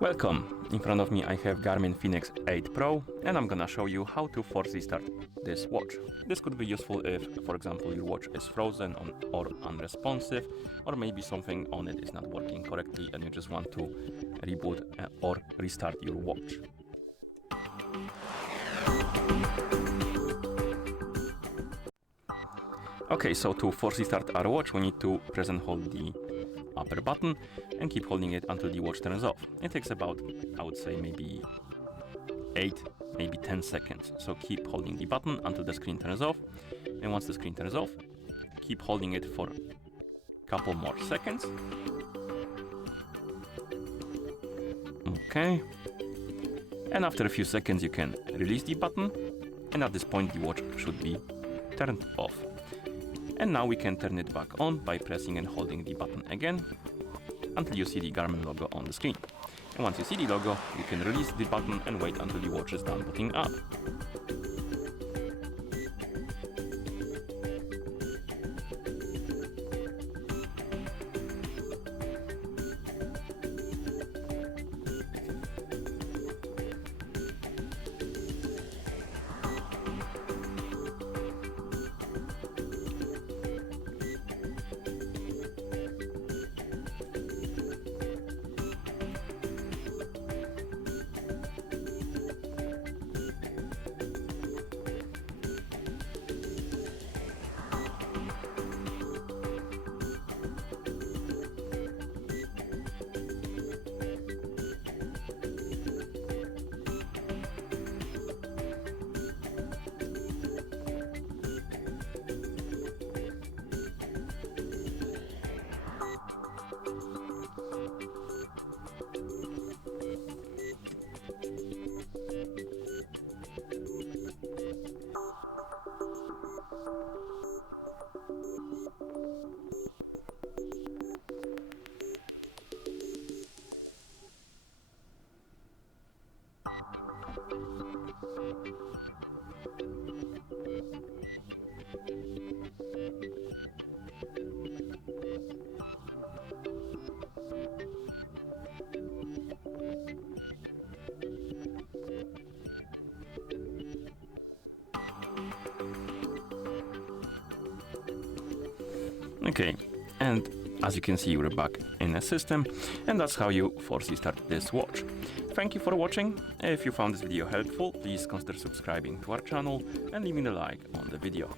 Welcome! In front of me I have GARMIN Fenix 8 Pro and I'm gonna show you how to force restart this watch. This could be useful if, for example, your watch is frozen or unresponsive, or maybe something on it is not working correctly and you just want to reboot or restart your watch. Okay, so to force restart our watch we need to press and hold the upper button and keep holding it until the watch turns off. It takes about, I would say, maybe 8, maybe 10 seconds. So keep holding the button until the screen turns off, and once the screen turns off, keep holding it for a couple more seconds. Okay, and after a few seconds you can release the button, and at this point the watch should be turned off. And now we can turn it back on by pressing and holding the button again until you see the Garmin logo on the screen. And once you see the logo, you can release the button and wait until the watch is done booting up. Okay, and as you can see, we're back in the system, and that's how you force restart this watch. Thank you for watching. If you found this video helpful, please consider subscribing to our channel and leaving a like on the video.